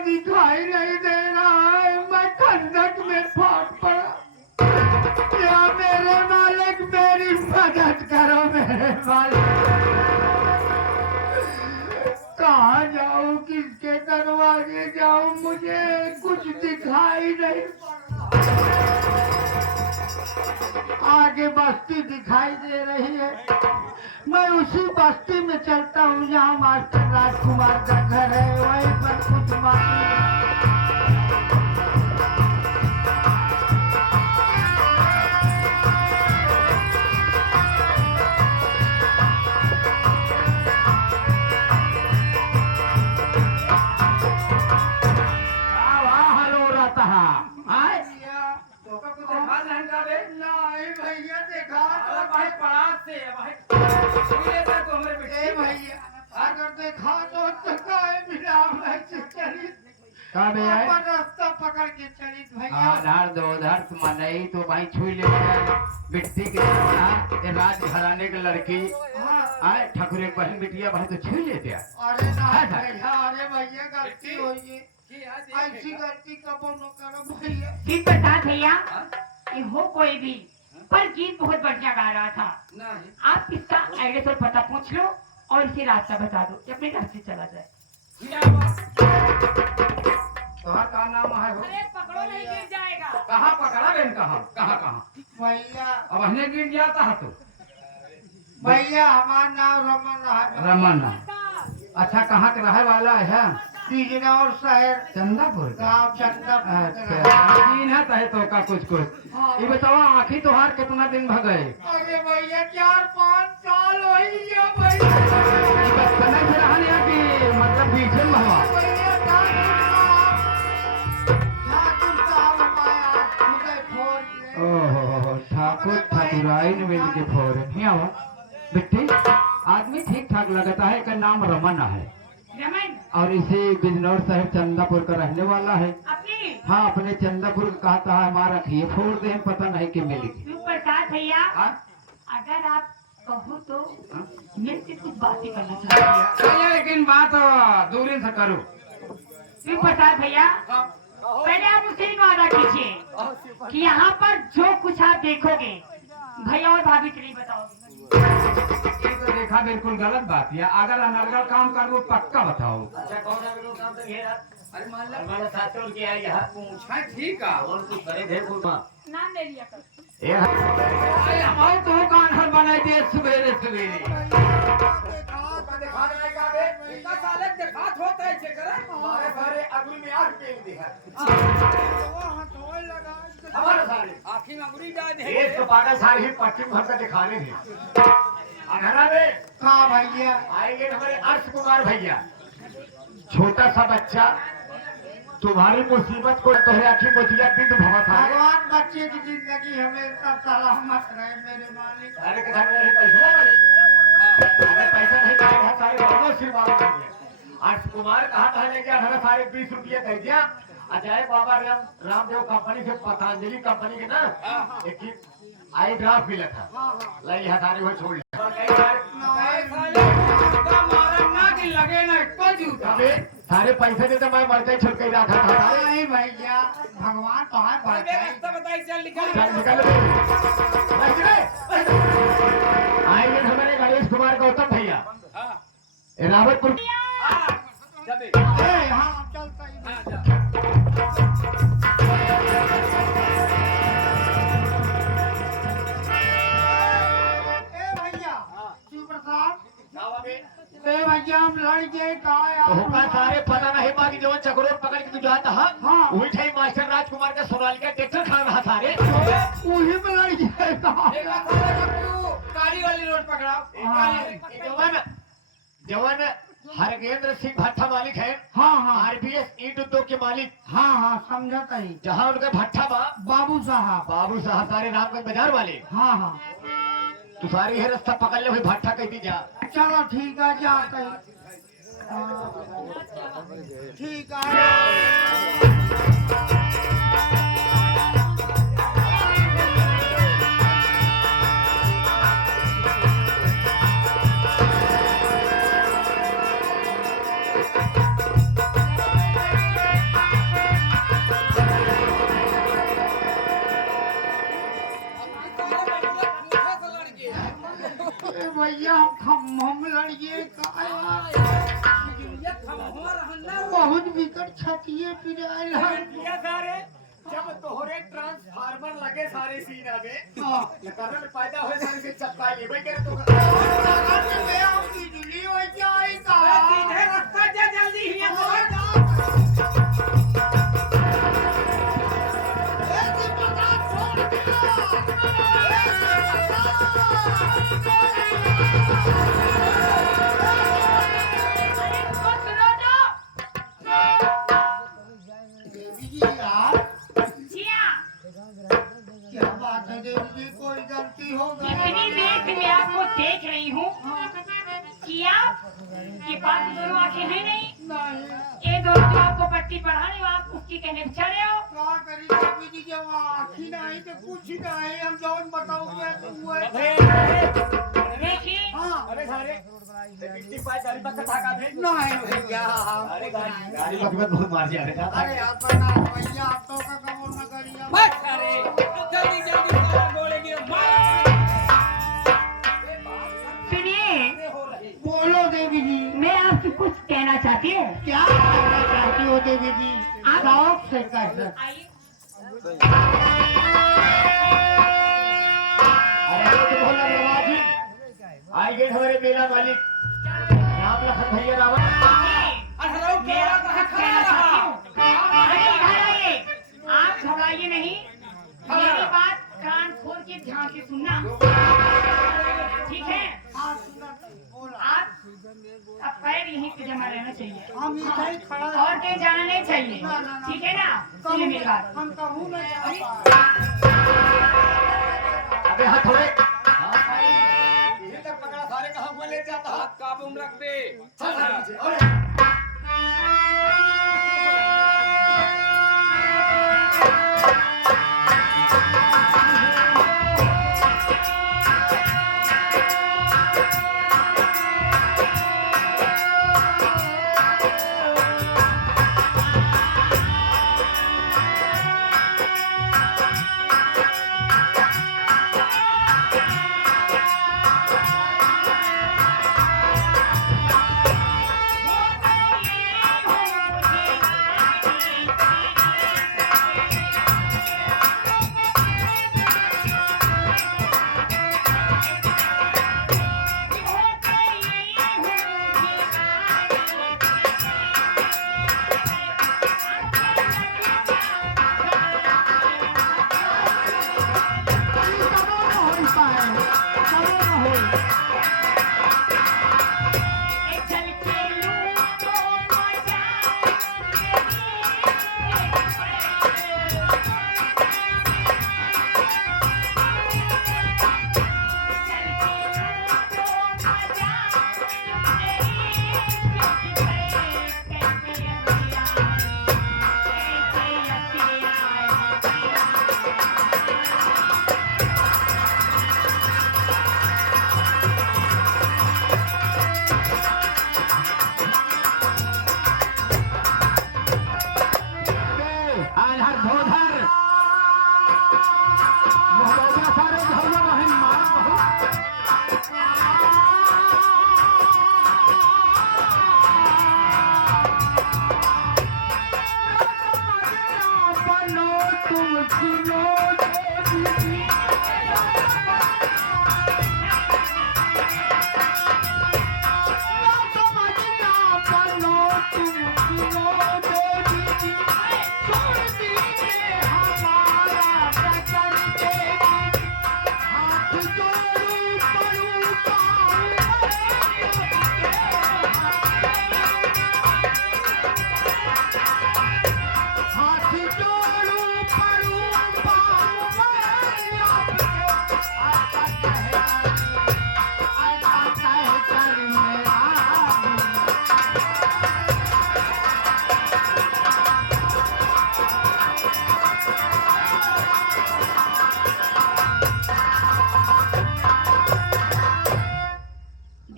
दिखाई नहीं दे रहा है, मैं खंडक में फंस पड़ा। या मेरे मालिक मेरी मदद करो मेरे मालिक। कहाँ जाऊँ, किसके दरवाजे जाऊँ, मुझे कुछ दिखाई नहीं पड़ रहा। आगे बस्ती दिखाई दे रही है, मैं उसी बस्ती में चलता हूँ जहाँ मास्टर राजकुमार का घर है, वहीं पर कुछ भैया देखा भाई परात से भैया अगर देखा तो रास्ता पकड़ के चली भैया। आधार दो उधर नहीं तो भाई छुई ले मिट्टी के राज घराने के लड़की ठकुरे पहन बिटिया भाई तो छुई लेते। अरे भैया, अरे भैया गलती हुई, ऐसी गलती कबो न करो भैया। ठीक बता भैया, ये हो कोई भी पर गीत बहुत बढ़िया गा रहा था। आप इसका एड्रेस और पता पूछ लो और इसे रास्ता बता दो कि अपने घर से चला जाए। तुम्हारा क्या नाम है? अरे पकड़ो नहीं गिर जाएगा। कहाँ पकड़ा बेन? कहाँ भैया अब हमने गिर जाता है तो भैया हमारा नाम रमन है। रमन। अच्छा कहाँ के रहे वाला है? बिजनौर शहर चंदापुर गाँव चंदापुर। अच्छा है तो का कुछ ये बताओ आखिर तोहार कितना दिन भ गए? अरे भैया 4-5 साल हो ही गया भैया। मतलब बीच में भवा ठाकुर ठाकुराइन मिल के फोरन बिट्टी आदमी ठीक ठाक लगता है। का नाम रमन है और इसे बिजनौर साहब चंदापुर का रहने वाला है। हाँ अपने चंदापुर का कहता है हमारा रखिए फोड़ दे, पता नहीं कि मिलेगी। प्रसाद भैया अगर आप कहो तो मेरे से कुछ बातें करना चाहिए, लेकिन बात दूरी से करो। प्रसाद भैया पहले आप मुझसे वादा कीजिए कि यहाँ पर जो कुछ आप देखोगे भैया और भाभी के लिए बताओगे। ये तो देखा बिल्कुल गलत बात है। अगर अनर्गल काम कर वो पक्का बताओ। अच्छा कौन है बिल्कुल काम तो ये अरे मान लो हमारा साथों के आई यहाँ पूछा ठीक है और कुछ करे थे कोई नाम ले लिया कर। ये हमारे तो कान हर बनाई दे सवेरे सवेरे। हमारे सारे अगली में आग पेल दी है हमारे सारे देश को पाकर सारे ही पश्चिम भर का दिखाने थे अघरा में हाँ भैया आएंगे हमारे अर्श कुमार भैया छोटा सा बच्चा तुम्हारी मुसीबत को तुम्हें आखिर मोतिया बिंदु भवत है भगवान बच्चे की जिंदगी हमेशा सलामत रहे मेरे मालिक। सारे के घर में यही पैसा मिले हमें पैसा नहीं मिलेगा सारे बहुत आशीर्वाद देंगे अर्श कुमार कहा था लेके हमें सारे 20 रुपये दे दिया अजय बाबा रामदेव कंपनी से पतंजलि कंपनी के ना एक आई ड्राफ्ट भी लिखा लाई हटाने को छोड़ लिया सारे पैसे देते मैं मरते ही छुटके रखा था नहीं भैया भगवान तो है चल निकल आएंगे हमारे गणेश कुमार गौतम भैया रावतपुर हाँ चलता ही भैया शिव प्रसाद भैया हम लड़ गए होगा सारे पता नहीं बाकी जवन चक्रोर पकड़ के तू जाता हाँ वही थे मास्टर राजकुमार का सोनालिका ट्रैक्टर खा रहा सारे वही में लड़ गए गाड़ी वाली रोड पकड़ा जवन हरगेंद्र सिंह भट्टा मालिक है हाँ हाँ आरबीएस ईंट उद्योग के मालिक हाँ हाँ समझा ही जहाँ उनका भट्टा बाबू साहब सारे रामगंज बाजार वाले हाँ हाँ तू सारी है रास्ता पकड़ ले वही भट्टा कहती जा चलो ठीक है जाते ठीक है भैया हम लड़िए बहुत विकट छतिए पिरायल जब तोहरे ट्रांसफार्मर लगे सारे सीना में हाँ करंट पैदा हो सारे से चपका ले भाई करे तो मैं आपकी दिल्ली हो जाएगा जल्दी ही क्या बात है देवी जी कोई गलती हो गई इतनी देर से मैं आपको देख रही हूँ किया ये बात दोनों आंखें हैं नहीं ये दोनों जो आपको पट्टी पढ़ाने आप उसकी कहने पे चढ़े हो क्या करी देवी जी जब आँखी नहीं तो कुछ नहीं हम जौन बताओगे तो हुए देखिए हाँ अरे सारे 65 गाड़ी पक्का था का दे नहीं भैया अरे गाड़ी मत बहुत मार दिया रे अरे अपना भैया आप तो का कमर न करिए मत अरे जल्दी जल्दी बोलेंगे सुनिए बोलो देवी जी मैं आपसे कुछ कहना चाहती हूँ क्या कहना चाहती हो देवी जी आप- शौक से कह सकते आइए अरे तो बोला नवाजी आई गए हमारे मेला मालिक राम लखन भैया रावण मैं आपसे कुछ कहना चाहती हूँ अरे इधर आइए आप घबराइए नहीं मेरी बात कान खोल के ध्यान से सुनना ठीक है हाँ सुना बोला आप अब पैर यहीं पे जमा रहना चाहिए हम इधर ही खड़ा और कहीं जाना नहीं चाहिए ना, ना, ना। ठीक है ना सुनिए मेरी बात हम कहूँ ना अबे हाथ थोड़े ये तक पकड़ा सारे कहां को ले जाता हाथ काबू में रख दे चल पीछे अरे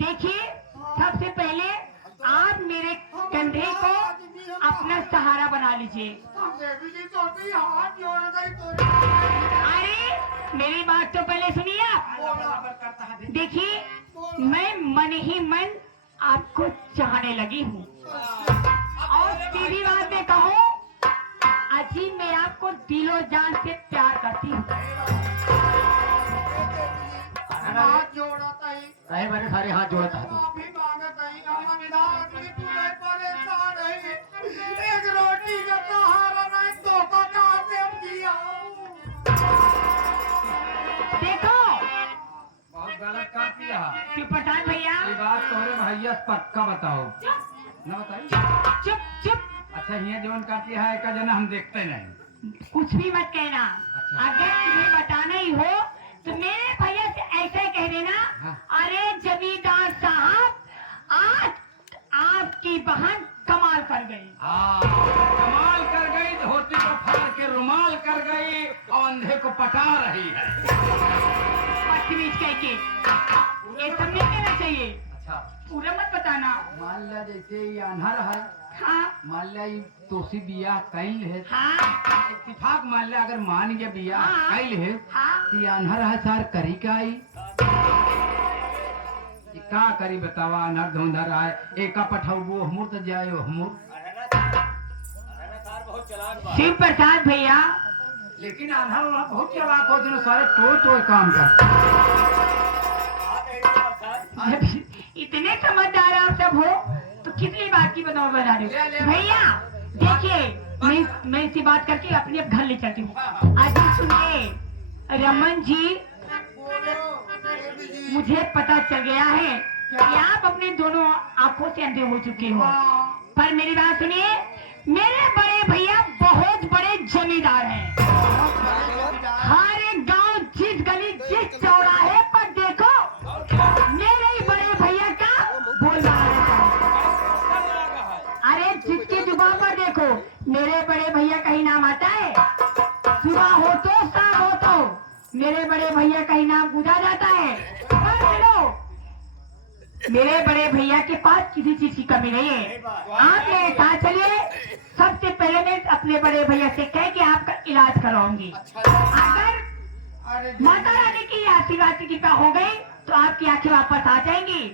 देखिए, सबसे पहले आप मेरे कंधे को अपना सहारा बना लीजिए। देवी जी तो भी हाथ जोड़ गई तो अरे मेरी बात तो पहले सुनिए आप। देखिए, मैं मन ही मन आपको चाहने लगी हूँ, और सीधी बात में कहूँ, अजी मैं आपको दिलो जान से प्यार करती हूँ। हाथ जोड़ता ही अरे मेरे सारे हाथ जोड़ता है माफी मांगता ही अमनदार भी तुम्हें परेशान है। एक रोटी का सहारा नहीं तो कहाँ से हम दिया। देखो बहुत गलत कर दिया। प्रधान भैया, ये बात तोहरे भैया से पक्का बताओ ना, बताइए। चुप चुप, अच्छा ये जीवन करती है का जना हम देखते नहीं। कुछ भी मत कहना। अगर तुम्हें बताना ही हो तो मेरे भैया से ऐसे कह देना, हाँ। अरे जमींदार साहब, आज आपकी बहन कमाल कर गई। कमाल कर गई, धोती को फाड़ के रुमाल कर गई और अंधे को पटा रही है। बदतमीज कह के ये सब नहीं कहना चाहिए। अच्छा पूरा मत बताना। मान लिया जैसे ये अनहर है, हाँ मान लिया ये तोसी बिया कैल है, हाँ इत्तेफाक मान लिया अगर मान गया बिया हाँ। कैल है, हाँ, ये अनहर है सार करी का आई ये का करी बतावा। अनहर धुंधर आए एका पठाऊ वो हमूर तो जाए हमूर। शिव प्रसाद भैया, लेकिन अनहर वाला बहुत चलाक हो जिन्होंने सारे टोय काम कर। जब इतने समझदार आप सब हो तो कितनी बात की बनाओ बना रहे हो। भैया देखिए, मैं इसी बात करके अपने अब घर ले चलती हूँ। आज सुनिए रमन जी, मुझे पता चल गया है कि आप अपने दोनों आंखों से अंधे हो चुके हो, पर मेरी बात सुनिए, मेरे बड़े भैया बहुत बड़े जमींदार हैं। हर एक गांव, जिस गली, जिस चौराहे पर देखो, मेरे ही बड़े भैया का बोलना है। अरे जिसके जुबान पर देखो मेरे बड़े भैया का ही नाम आता है। सुबह हो तो शाम हो तो मेरे बड़े भैया का ही नाम पूछा जाता है। पर हेलो, मेरे बड़े भैया के पास किसी चीज की कमी नहीं है। आप मेरे साथ चलिए। सबसे पहले मैं अपने बड़े भैया से कह के आपका इलाज कराऊंगी। अगर माता रानी की आशीर्वाद की कृपा हो गई तो आपकी आंखें वापस आ जाएंगी।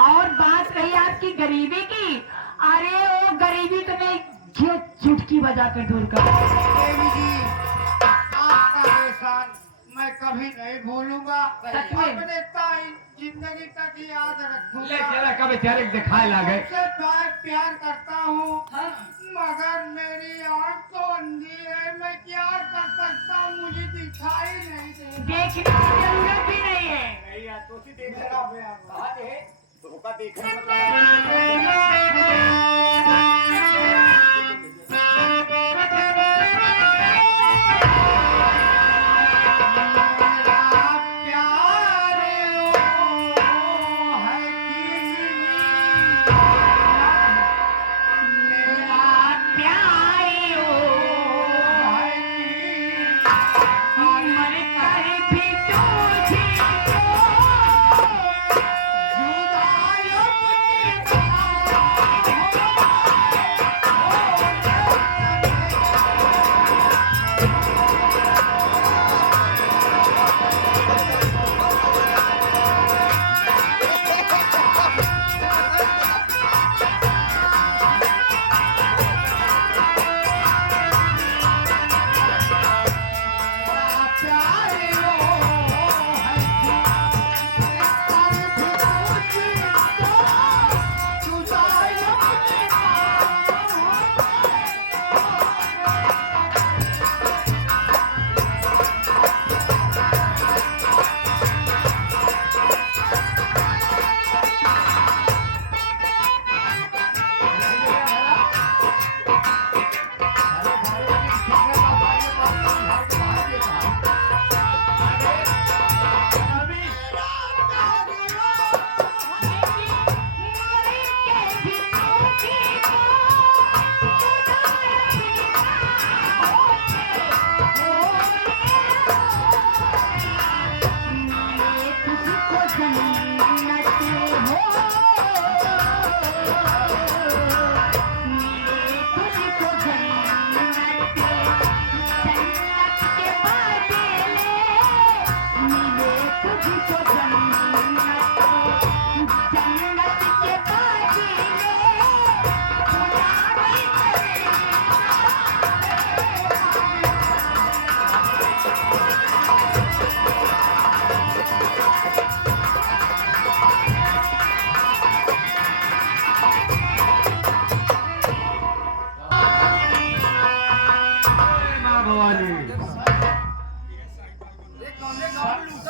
और बात रही आपकी गरीबी की, अरे वो गरीबी तो मैं चुटकी बजा कर दूर कर। देवी जी आपका एहसान मैं कभी नहीं भूलूंगा। सच में? अपने ताई जिंदगी तक याद ले रखूंगा। चला का बेचारे दिखाए लागे। सबसे प्यार करता हूँ, मगर मेरी आँख तो अंधी है। मैं क्या कर सकता हूँ, मुझे दिखाई नहीं दे। देखने की जरूरत भी नहीं है।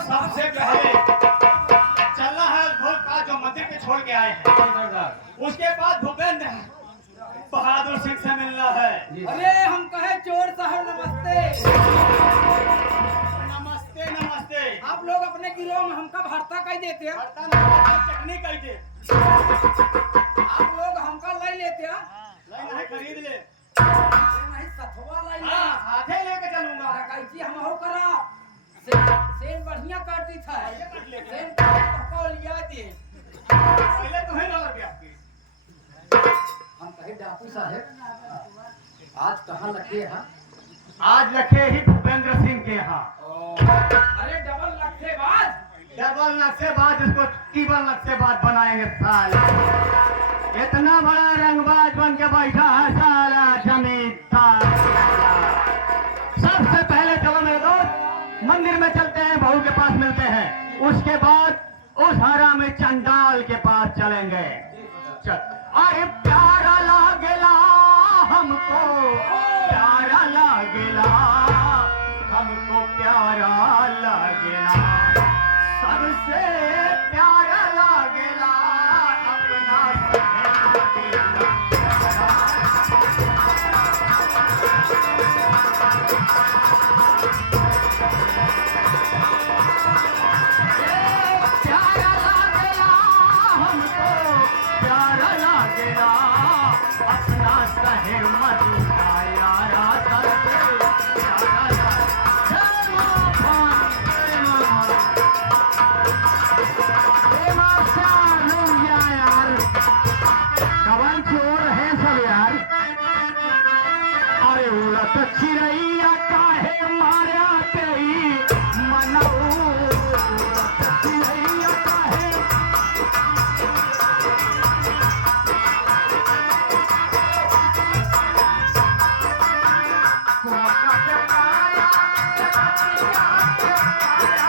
सबसे पहले चलना है भोग का जो मंदिर पे छोड़ के आए हैं। उसके बाद भूपेंद्र बहादुर सिंह से मिलना है। अरे हम कहे चोर साहब नमस्ते। नमस्ते नमस्ते। आप लोग अपने गिरोह में हमका भर्ता कह देते हैं, चटनी कह दे। आप लोग हमका ले लेते हैं, लेना है खरीद ले। नहीं सथवा ले ले। हाँ, हाथे लेके चलूंगा। कैसी हम हो करा सेन बढ़िया काटती था, सेन पक्का लिया दे। पहले तुम्हें ना लगे आपकी। हम कहे डाकू साहब आज कहाँ लगे हैं? आज लखे ही भूपेंद्र सिंह के यहाँ। अरे डबल लखेबाज, डबल नक्शेबाज इसको टीबल नक्शेबाज बनाएंगे साले। इतना बड़ा रंगबाज बन के बैठा है साला जमींदार। सबसे पहले चलो मेरे दोस्त मंदिर में चलते हैं, बहू के पास मिलते हैं। उसके बाद उस हरामी चंडाल के पास चलेंगे। चल। अरे प्यारा लागेला हमको, प्यारा लागेला हमको, प्यारा लागेला सबसे प्यारा लागेला अपना प्यारा लागेला हमको, प्यारा लागेला अपना शहर मदीना यारा सबसे प्यारा कवन चोर है सब यार। अरे उड़त चिड़ैया काहे मारा तेरी मनऊ, उड़त चिड़ैया काहे। कोका के पाया, जगतिया के पाया।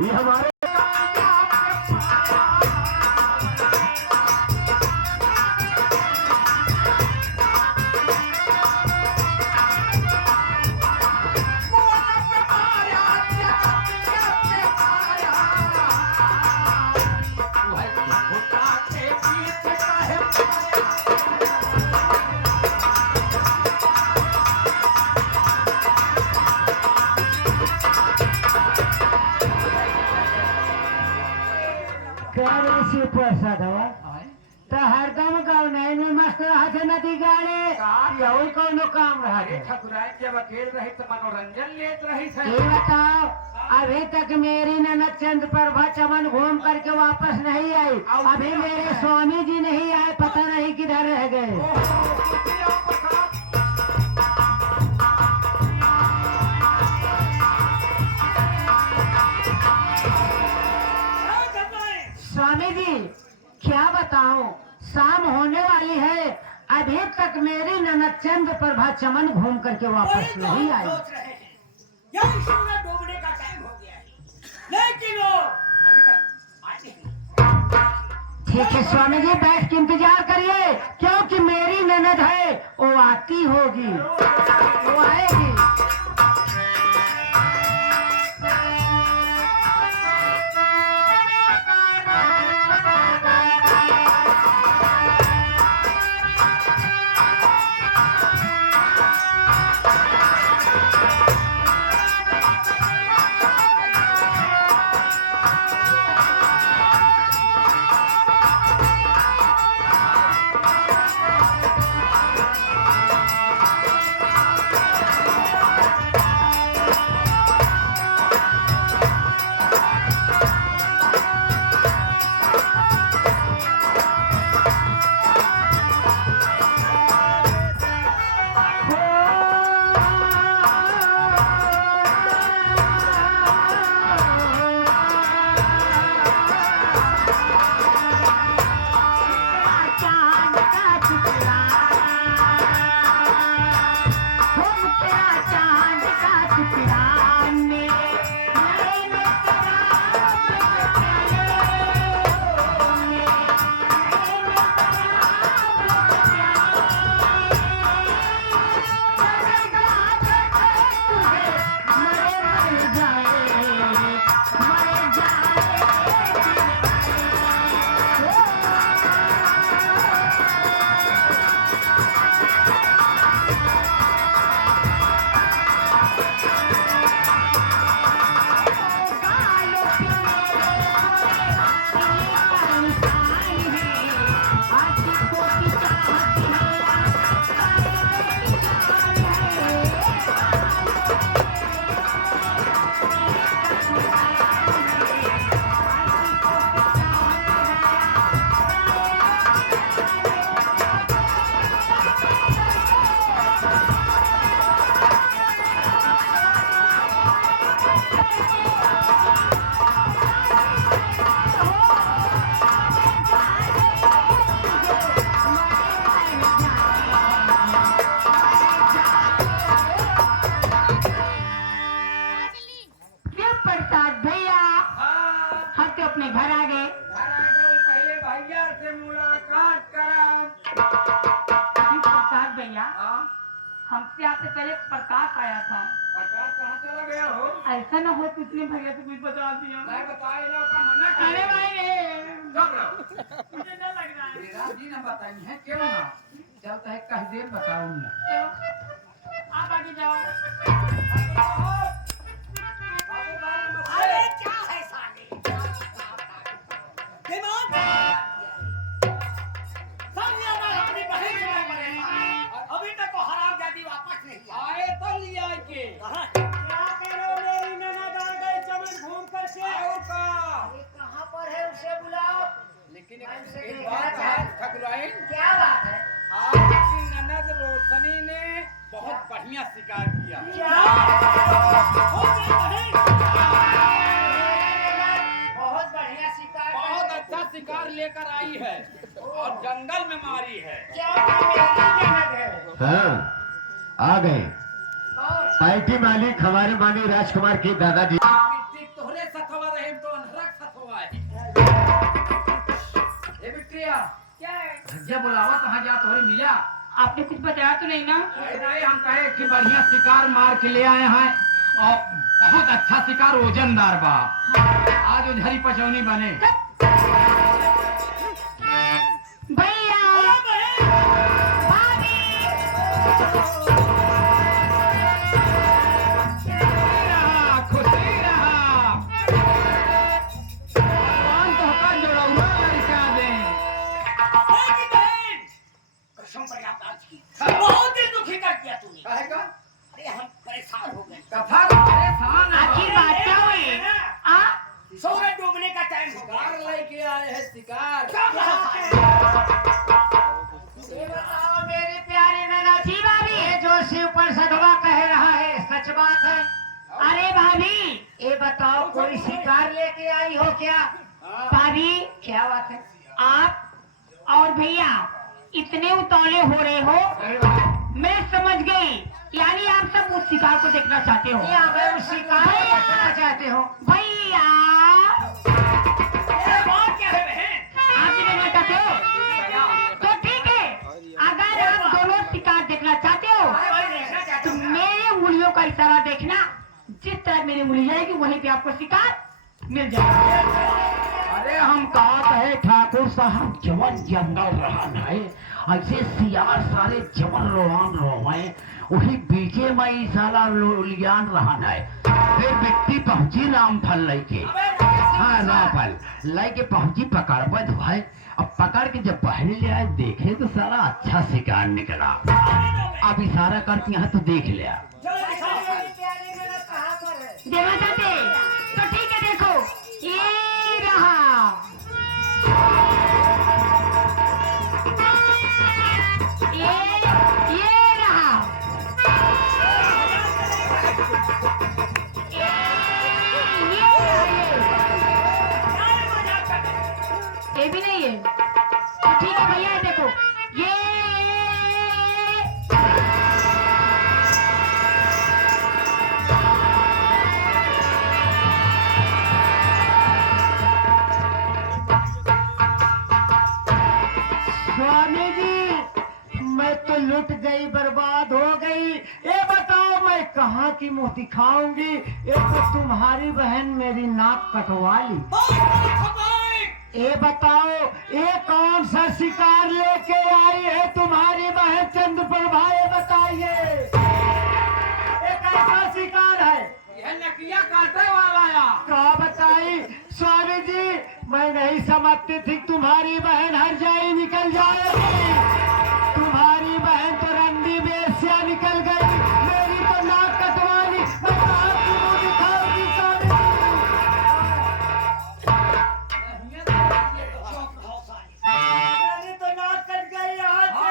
ये हमारे पैसा दवा तो हरदम गाँव नहीं में मस्त रहा थे नदी गाड़े यही कोनो काम रहा थे। ठकुराइन जब अकेले रही तो मनोरंजन लेत रही से। ये बताओ अभी तक मेरी ननद चंद प्रभा चमन घूम करके वापस नहीं आई। अभी मेरे स्वामी जी नहीं आए, पता नहीं किधर रह गए। स्वामी जी क्या बताऊं, शाम होने वाली है, अभी तक मेरी ननद चंद प्रभा चमन घूम करके वापस नहीं आई। डूबने का टाइम हो गया है, लेकिन वो अभी तक आते नहीं। ठीक है स्वामी जी, बैठ के इंतजार करिए, क्योंकि मेरी ननद है, वो आती होगी, वो आएगी। घर आ गए। पहले भैया से मुलाकात करा। प्रकाश भैया, हमसे आपसे पहले प्रकाश आया था। प्रकाश कहाँ चला गया हो? ऐसा ना हो कितने भैया से कुछ बता दिया। मैं बताए ना उसका मना कर। अरे भाई चुप रहो। मुझे डर लग रहा है। मेरा जी ना बताई है क्यों ना? चलता है कह दे बताऊंगा। चलो आप आगे जाओ। अरे क्या है साले? सामने हमारे अपनी बहन से मैं बने हैं। अभी तक को हरामजादी वापस नहीं आए तो लिया के। क्या करो मेरी ननद आ गई चमन घूम कर से। और का? कहाँ पर है उसे बुलाओ। लेकिन एक बात है ठकुराइन, क्या बात है? आपकी ननद रोशनी ने बहुत बढ़िया शिकार किया। बहुत बढ़िया शिकार। बहुत अच्छा शिकार लेकर आई है और जंगल में मारी है। क्या मेरी ननद है? हाँ आ गए। पार्टी मालिक हमारे माननीय राजकुमार के दादाजी। बिट्टी तोहरे सथवा रहे तो अनरक सथवा है। ए बिट्टिया, क्या है? भैया बुलावा कहाँ जा तोहरे मिला? आपने कुछ बताया तो नहीं ना? नहीं, हम कहे कि बढ़िया शिकार मार के ले आए हैं और बहुत अच्छा शिकार वजनदार बा। आज उधरी पचौनी बने। भैया भाभी खुशी रहा। भगवान तोहका जोड़ौआ लड़का दे। कसम पर आप आज की बहुत दिल दुखी कर दिया तूने। कहेगा? अरे हम परेशान हो गए। कथा परेशान है। आखिर बात क्या हुई? आ? सूरज डूबने का टाइम हो गया। शिकार लेके आए हैं शिकार। ये बताओ मेरी प्यारी नैना जी भाभी। ये जो शिव पर सधवा कह रहा है सच बात है? अरे भाभी, ये बताओ कोई शिकार लेके आई हो क्या? भाभी क्या बात है? आप और भैया इतने उतावले हो रहे हो, मैं समझ गई। यानी आप सब उस शिकार को देखना चाहते हो। क्या मैं उस शिकार को देखना चाहते हो? भैया बात क्या है बहन? आप भी देखना चाहते हो तो ठीक है। अगर आप दोनों शिकार देखना चाहते हो तो मेरे उंगलियों का इशारा देखना। जिस तरह मेरी उंगली जाएगी वहीं पे आपको शिकार मिल जाएगा। अरे हम कहा कहे ठाकुर साहब जवन जंगल रहन है, ऐसे सियार सारे जवन रोहान रोहे वही बीचे में ई साला लोलियान रहन है। फिर बिट्टी पहुंची रामफल लेके। हाँ रामफल लेके पहुंची पकड़बद भाई। अब पकड़ के जब बाहर ले आए देखे तो सारा अच्छा शिकार निकला। अब इशारा करती यहाँ तो देख लिया। मेरी प्यारी नैना कहाँ पर है? देखना चाहते तो ठीक है। देखो ये रहा। ये रहा। ये भी नहीं है तो ठीक है भैया। देखो ये स्वामी जी मैं तो लुट गई, बर्बाद हो गई। ये बताओ मैं कहाँ की मुंह दिखाऊंगी? ये तो तुम्हारी बहन मेरी नाक कटवा ली। ये बताओ ये कौन सा शिकार लेके आई है तुम्हारी बहन चंद्रप्रभा? ये बताइए ये कैसा शिकार है? यह नकिया काटे वाला या? कहा बताई स्वामी जी, मैं नहीं समझती थी तुम्हारी बहन हर जाई निकल जाएगी। तुम्हारी बहन तो रंडी बेस्या निकल गई, मेरी तो नाक कटवाली। मैं कहाँ की मुंह दिखाऊंगी स्वामी मेरी तो नाक कट गई यहाँ से।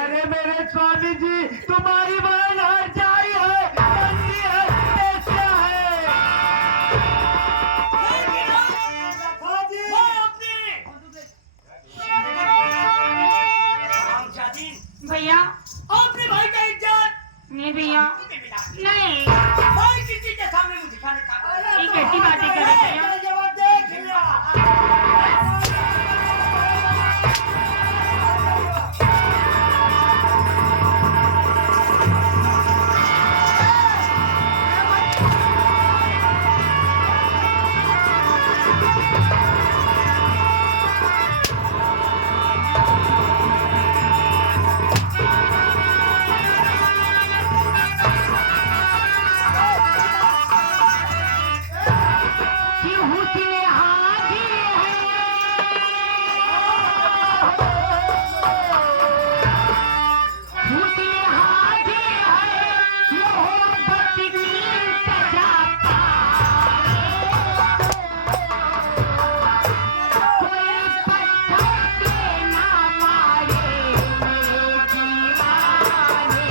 अरे मेरे स्वामी जी, तुम्हारी बहन हर जाई है, रंडी है, बेस्या है। मैं अपनी हाथी है मुझे हाथी है मोहब्बत की सजाता कोई पत्थर से ना मारे मेरे दीवाने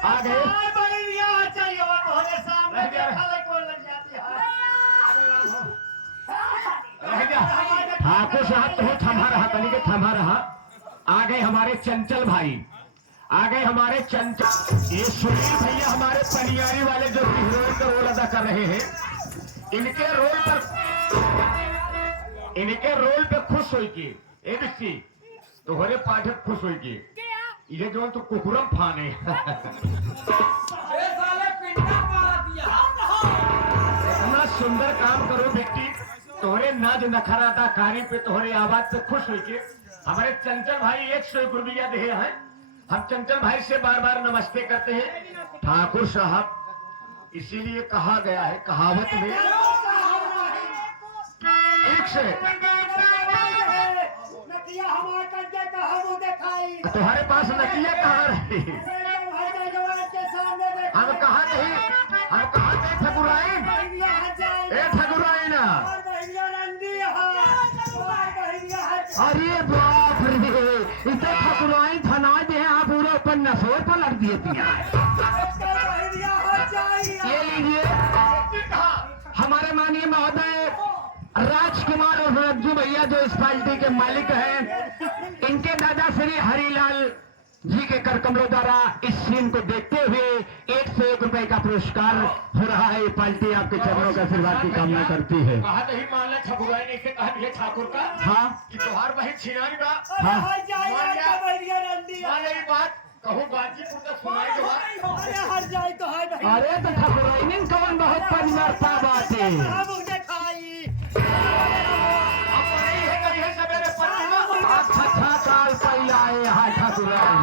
आ गए ठाकुर साहब तो थमा रहा तनिक थमा रहा। आ गए हमारे चंचल भाई, आ गए हमारे चंचल। ये सुनील भैया हमारे पनियारी वाले जो हीरोइन का रोल अदा कर रहे हैं, इनके रोल पे खुश हुई की एबीसी तोहरे पाठक खुश हुई की ये जो तो कुकुरम फाने इतना सुंदर काम करो बेटी, तोहरे नाज नखराता कहानी पे तोहरे आवाज पे खुश हुई के हमारे चंचल भाई 101 रुपया दे हैं। हम चंचल भाई से बार बार नमस्ते करते हैं। ठाकुर साहब इसीलिए कहा गया है कहावत में एक से तुम्हारे पास नकिया कहाँ रही? हम कहा नहीं, हम कहा नहीं ठकुराइन, ए ठकुराइन। अरे बाप रे, इतना ठकुराइन थना दे आप पूरा ऊपर नसोर पर लग दिए पिया। ये लीजिए हमारे माननीय महोदय राजकुमार और रज्जू भैया जो इस पार्टी के मालिक हैं, इनके दादा श्री हरिलाल जी के कर कमलों द्वारा इस सीन को देखते हुए 101 रुपए का पुरस्कार हो रहा है। ये पार्टी आपके चरणों का आशीर्वाद की कामना करती है। कहा नहीं मानना ठकुराइन ने इसे कहा है ठाकुर का हाँ कि त्योहार बही छिनारी बा हाँ बात कहूँ बातचीत तक सुनाई दो। अरे तो ठकुराइन कौन बहुत परिवारता बात है। अच्छा काल पहले आए हाँ ठाकुराइन।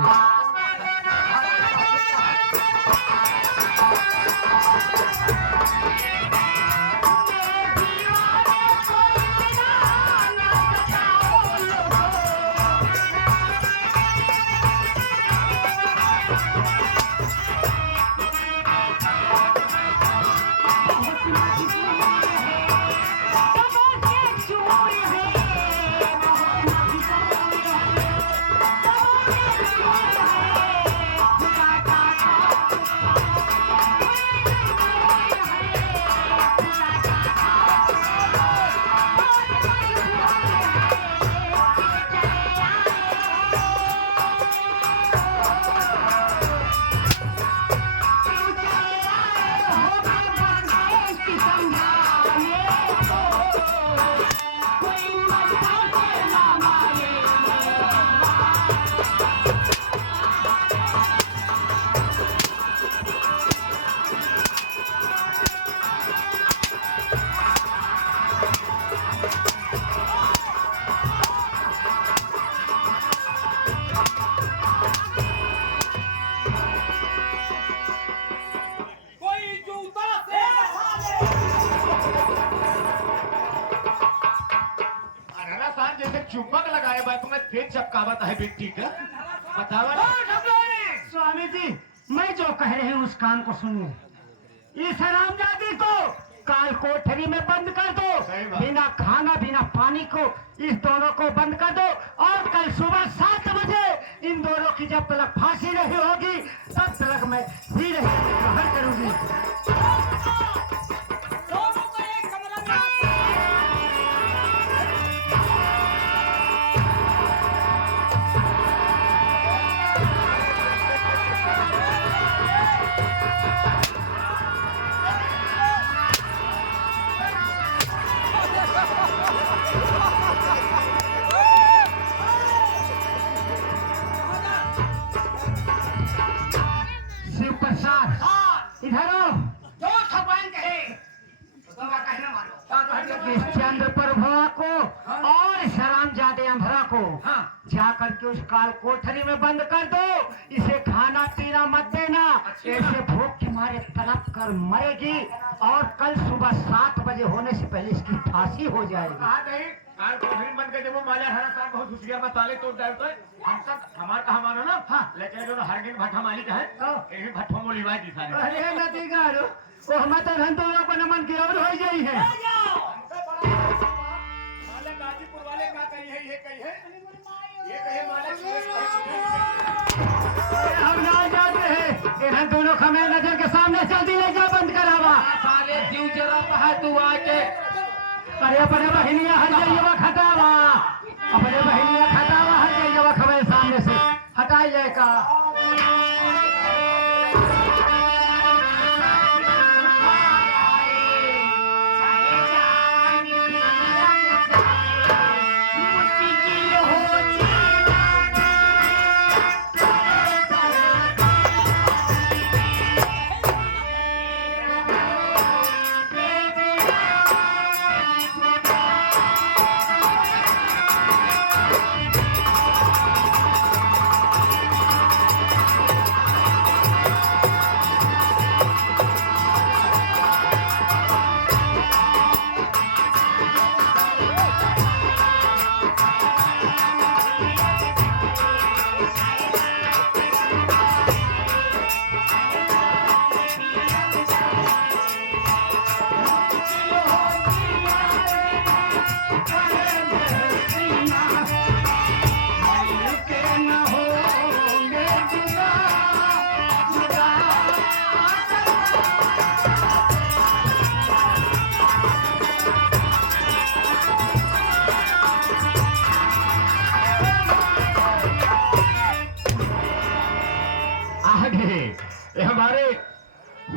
समझाने को कोई मजा के ना मारे कोई जूता से अरे साहब जैसे चुंबक लगाए बा तुम्हें तेज चपकावत है बेटी का बतावा ना। स्वामी जी मैं जो कह रहे हैं उस कान को सुनिए। इस हरामजादी को काल कोठरी में बंद कर दो। सही बात। बिना खाना बिना पानी को इस दोनों को बंद कर दो और कल सुबह 7 बजे इन दोनों की जब तक फांसी नहीं होगी तब तक मैं ही ग्रहण करूंगी। दोनों को एक कमरा में शिव प्रसाद इधर आओ। जो भगवान कहे उसका कहना मानो। इस चंद्र प्रभा को और शरामजादे अंधरा को जाकर के उस काल कोठरी में बंद कर दो। इसे खाना पीना मत देना। ऐसे भूख के मारे तड़प कर मरेगी और कल सुबह 7 बजे होने से पहले इसकी फांसी हो जाएगी। कहा नहीं काल कोठरी बंद कर देवो माला हरा साहब बहुत घुसिया मसाले तोड़ डालते हैं। हम सब हमार कहा मानो ना। हाँ लेकिन जो हरगिन भट्टा मालिक है यही भट्टो मोली बाई दी सारे। अरे नदी गारो वो हम तो हम दोनों को नमन की और हो गई है। माला गाजीपुर वाले का कही है ये कही है ये कहे माला हम ना जाते हैं इन दोनों का मैं नजर के सामने जल्दी ले जा बंद करावा। साले जीव जरा कहा तू आके अरे अपने बहनिया हट जाइए वह खटावा। अपने बहनिया खटावा हट जाइए वह हमारे सामने से हटाइए का। ये हमारे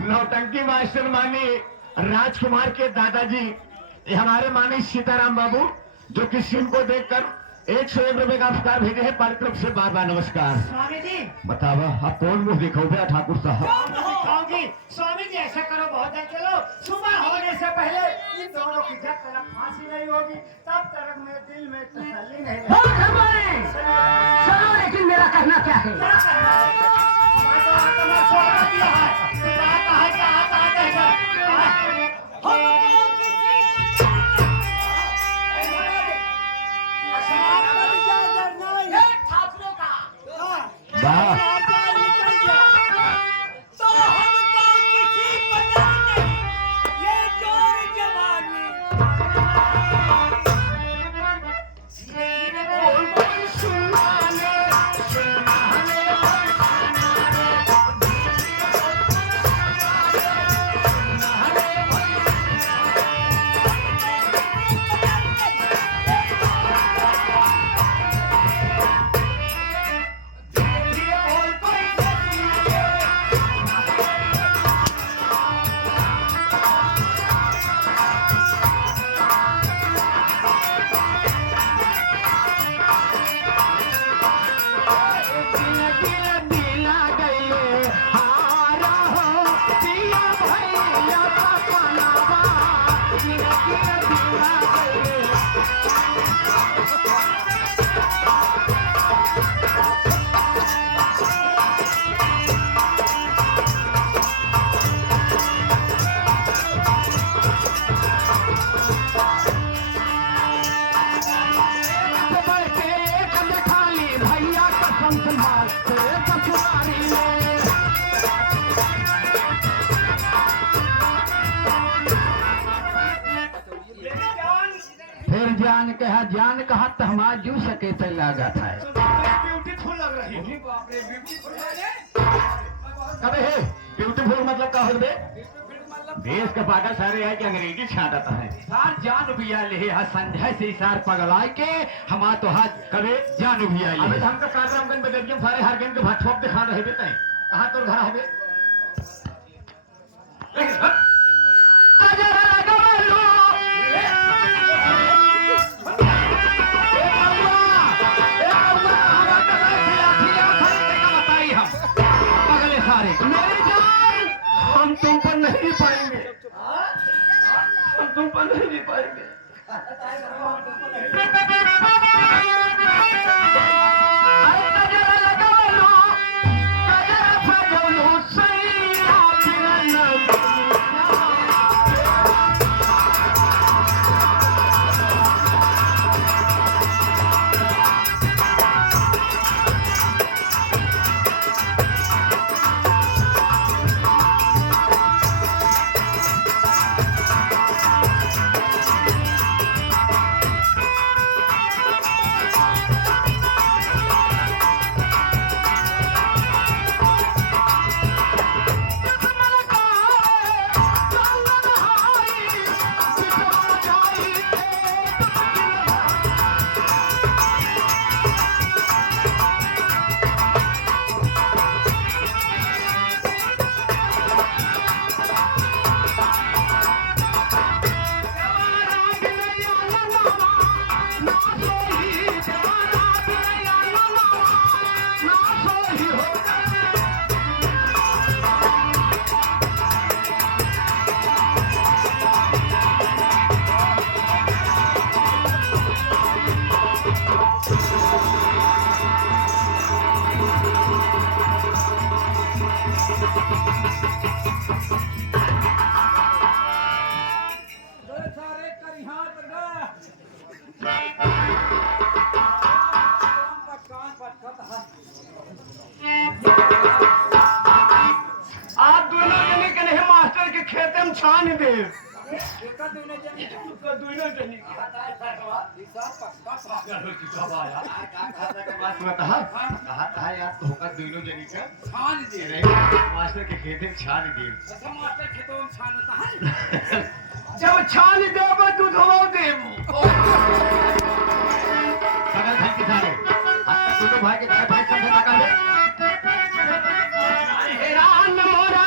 नौटंकी मास्टर मानी राजकुमार के दादाजी ये हमारे मानी सीताराम बाबू जो कि सिंह को देखकर 101 रुपए का पुरस्कार भेजे हैं पार्टी तरफ से बार बार नमस्कार। स्वामी जी बतावा आप कौन मुंह दिखाओ भैया ठाकुर साहब। स्वामी जी ऐसा करो बहुत है। चलो सुबह होने से पहले इन दोनों की जब तक फांसी नहीं होगी तब तक मेरे दिल में तसल्ली नहीं होगी। चलो लेकिन मेरा कहना क्या है? वाह जान के है जान कहा तो हमार जू सके तो लागत है ब्यूटीफुल लग रही है कबे है ब्यूटीफुल मतलब का होबे देश का पागल सारे है कि अंग्रेजी छाटता है सार जान बिया ले है संजय से सार पगलाय के हमार तो हाथ कबे जान बिया अबे ले हम का कार्यक्रम बदलियम सारे हर गेम के भात ठोक दिखा रहे बेटे कहां तोर घर होबे हम तुम पर नहीं पाएंगे हम तुम पर नहीं पाएंगे आप दोनों जने के नहीं मास्टर के खेते में छान दे मास्टर के खेते में छान दे जब छान देव दूध हो देव बगल भाई के सारे दोनों भाई के सारे भाई समझे लगा दे हैरान मोरा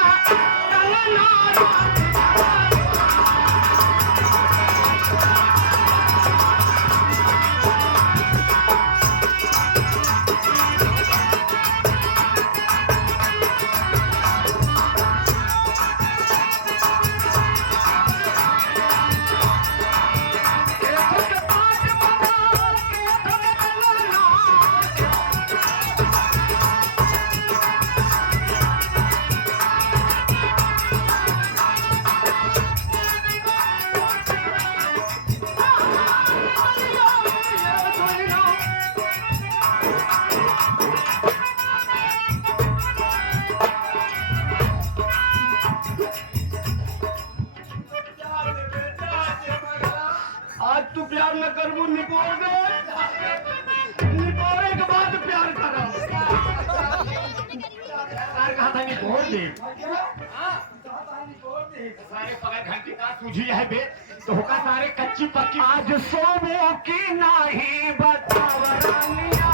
आज तू प्यार न करबू निपोर दे निपोरे के बाद प्यार करो यार कहा था निपोर दे सारे पगल घंटी का तुझी है बे तो होका सारे कच्ची पक्की आज सोबो की नाही बतावरानिया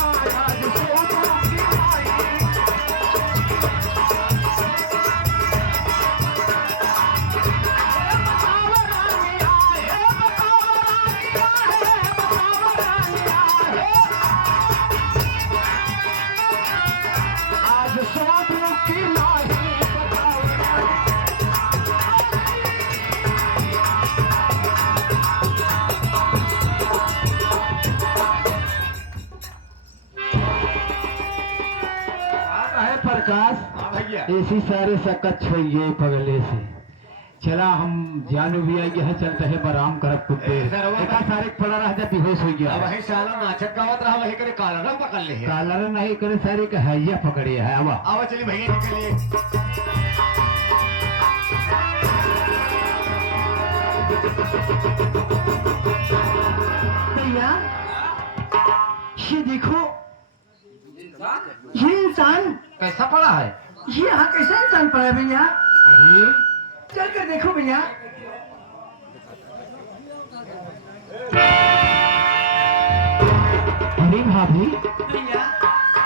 आज सोबो की नाही प्रकाश हाँ भैया ऐसी सारे सकत छोइए पगले से चला हम जानू भी आई है चलते है बराम करब कुछ देर एका सारे पड़ा रह जा बेहोश हो गया अब वही साला नाचक गावत रहा वही करे काला पकड़ ले कालर नहीं करे सारे का हैया पकड़े है अब आवा चली भैया निकलिए ये देखो, ये इंसान, कैसा पड़ा है? ये यहाँ कैसा इंसान पड़ा है भैया? अरे चल कर देखो भैया। अरे भाभी, भैया,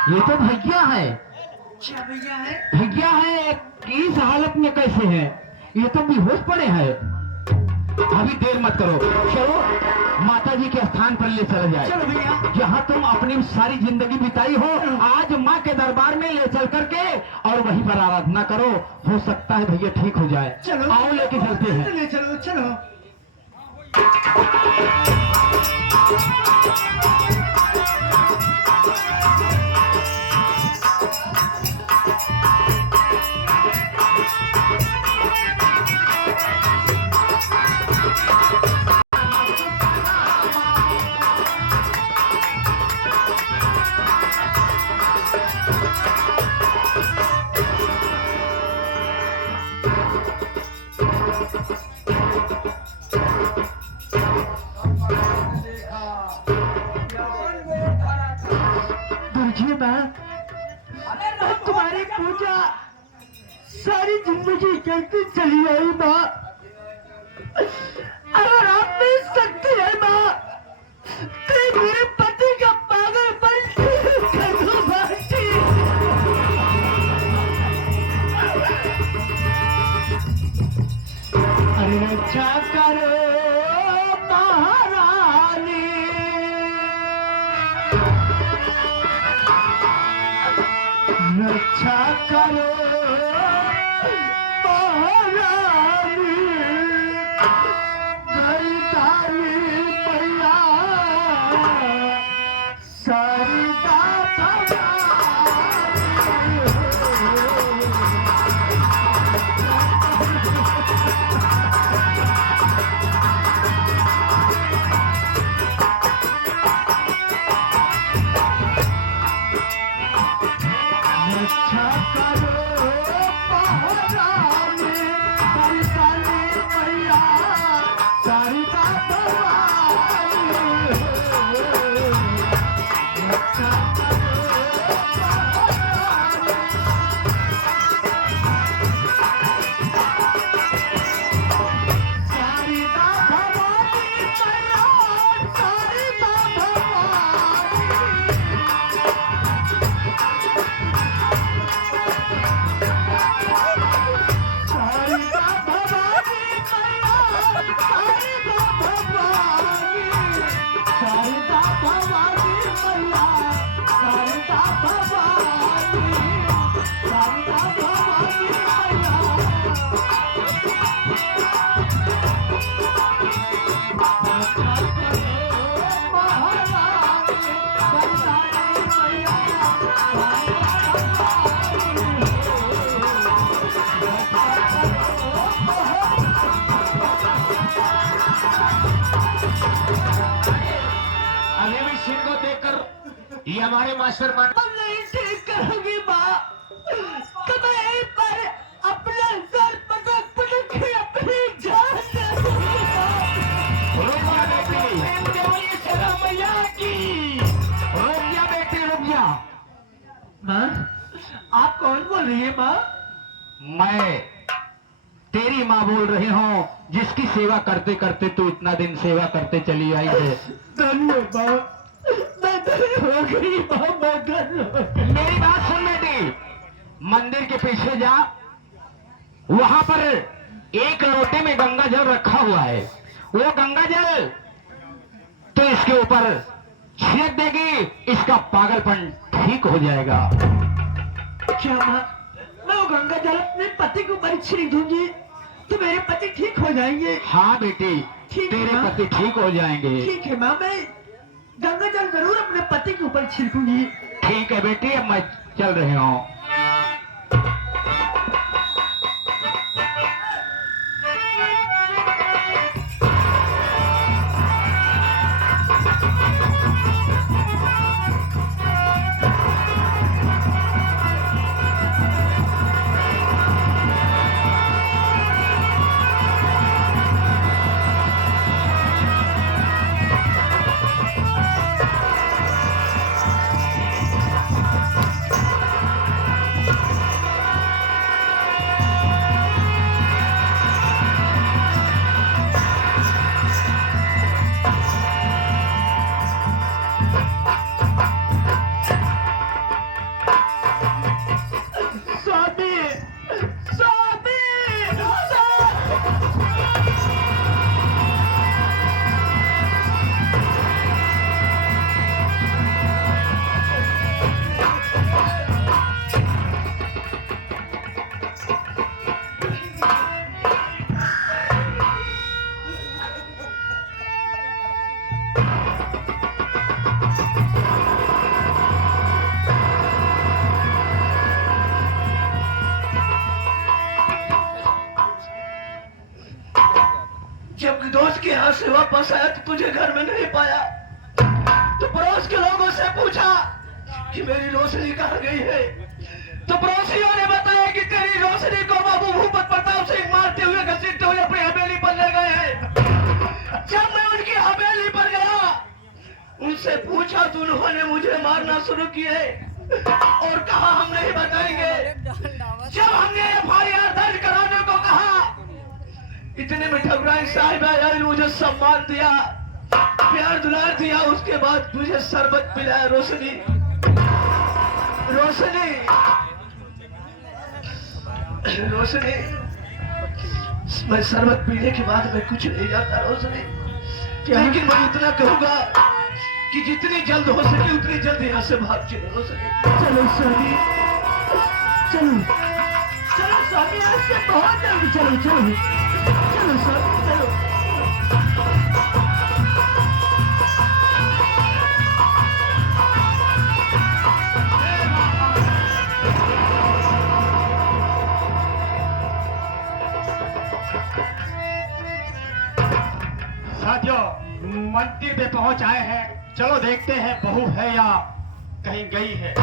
ये तो भैया है। क्या भैया है? भैया है, किस हालत में कैसे है? ये तो बेहोश पड़े हैं। अभी देर मत करो, चलो माता जी के स्थान पर ले चला जाए। चलो भैया। जहाँ तुम अपनी सारी जिंदगी बिताई हो, आज माँ के दरबार में ले चल करके और वहीं पर आराधना करो। हो सकता है भैया ठीक हो जाए। चलो आओ लेके चलते हैं। ले चलो, चलो। देखिए माँ, तुम्हारी पूजा सारी जिंदगी करती चली आई माँ। अगर आप में शक्ति है माँ, तो मेरे पति का पागलपन कर दो भाई। अरे रक्षा करो महारानी, रक्षा करो महारानी, गलतानी मैया सरदा रक्षा करो महारानी, गलतानी मैया सरदा भवानी, रक्षा करो महारानी। सारिदा भवानी मैया, सारिदा भवानी, सारिदा भवानी मैया, सारिदा भवानी, सारिदा भवानी मैया, सारिदा भवानी, सारिदा भवानी मैया। अभी भी सिंह को देखकर ये हमारे मास्टर मान हम नहीं ठीक करोगी माँ, तुम्हें पर अपना सर पटक पटक के अपनी जान दे दूंगी माँ। रुक जा बेटी, बोलिए सदा मैया की। रुक जा बेटी, रुक जा। माँ, आप कौन बोल रही है माँ? मैं तेरी माँ बोल रही हूँ, जिसकी सेवा करते करते तू इतना दिन सेवा करते चली आई है। धन्य माँ, मैं धन्य हो गई माँ, मैं धन्य हो गई। मेरी बात सुन बेटी, मंदिर के पीछे जा, वहां पर एक लोटे में गंगा जल रखा हुआ है। वो गंगा जल तो इसके ऊपर छिड़क देगी, इसका पागलपन ठीक हो जाएगा। क्या माँ, मैं वो गंगा जल अपने पति को ऊपर छिड़क दूंगी तो मेरे पति ठीक हो जाएंगे? हाँ बेटी, ठीक है तेरे माँ। पति ठीक हो जाएंगे। ठीक है माँ, मैं गंगा जल जरूर अपने पति के ऊपर छिड़कूंगी। ठीक है बेटी, अब मैं चल रही हूँ। जब दोस्त के यहाँ से वापस आया तो तुझे घर में नहीं पाया, तो पड़ोस के लोगों से पूछा कि मेरी रोशनी कहाँ गई है, तो पड़ोसियों ने बताया कि तेरी रोशनी को बाबू भूपत प्रताप सिंह मारते हुए घसीटते हुए अपनी हवेली पर ले गए हैं। जब मैं उनकी हवेली पर गया, उनसे पूछा तो उन्होंने मुझे मारना शुरू किए और कहा हम नहीं बताएंगे। जब हमने FIR दर्ज कराने को कहा, इतने में ठकुराइन साहिब आए, मुझे सम्मान दिया, प्यार दुलार दिया, उसके बाद मुझे शरबत पिलाया। रोशनी रोशनी रोशनी, मैं शरबत पीने के बाद मैं कुछ नहीं जाता रोशनी, लेकिन मैं इतना कहूंगा कि जितनी जल्द हो सके उतनी जल्द यहाँ से भाग चलो रोशनी। चलो स्वामी, चलो चलो स्वामी, यहाँ से बहुत जल्द चलो, चलो चलो स्वामी, चलो। साथियों, मंदिर पे पहुंच आए हैं, चलो देखते हैं बहू है या कहीं गई है।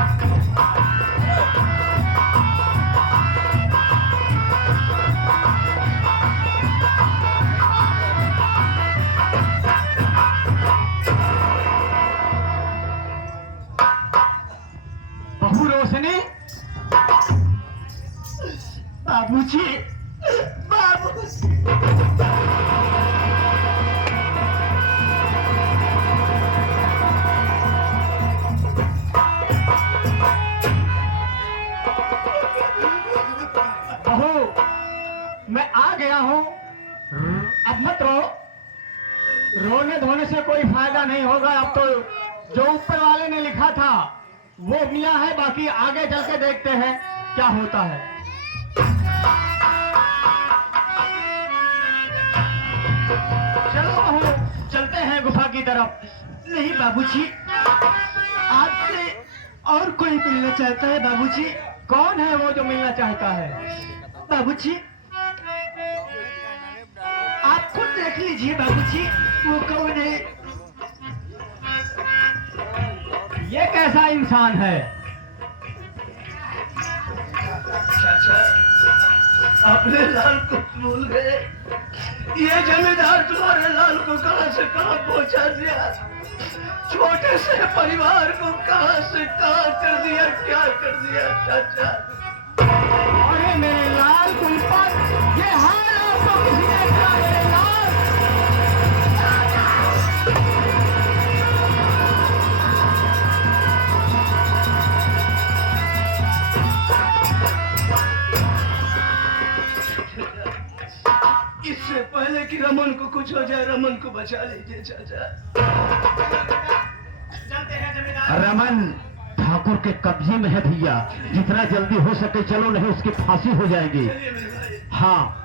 बहू रोशनी, बाबूजी, मैं आ गया हूं, अब मत रो, रोने धोने से कोई फायदा नहीं होगा। अब तो जो ऊपर वाले ने लिखा था वो मिला है, बाकी आगे चल के देखते हैं क्या होता है। चलो बहू, चलते हैं गुफा की तरफ। नहीं बाबूजी, आपसे और कोई मिलना चाहता है बाबूजी। कौन है वो जो मिलना चाहता है? बाबूजी आप खुद देख लीजिए बाबूजी, वो कौन है? ये कैसा इंसान है? अपने लाल को भूल गए। ये जमींदार तुम्हारे लाल को कहां से कहां पहुंचा दिया, छोटे से परिवार को कहां से कहां कर दिया, क्या कर दिया चाचा। अरे मेरे लाल कुलपत, ये हाल आपको किसी ने किया मेरे लाल? इससे पहले कि रमन को कुछ हो जाए, रमन को बचा लीजिए चाचा। चलते हैं जमींदार। रमन ठाकुर के कब्जे में है भैया, जितना जल्दी हो सके चलो, नहीं उसकी फांसी हो जाएगी। चलिए मेरे भाई। हाँ,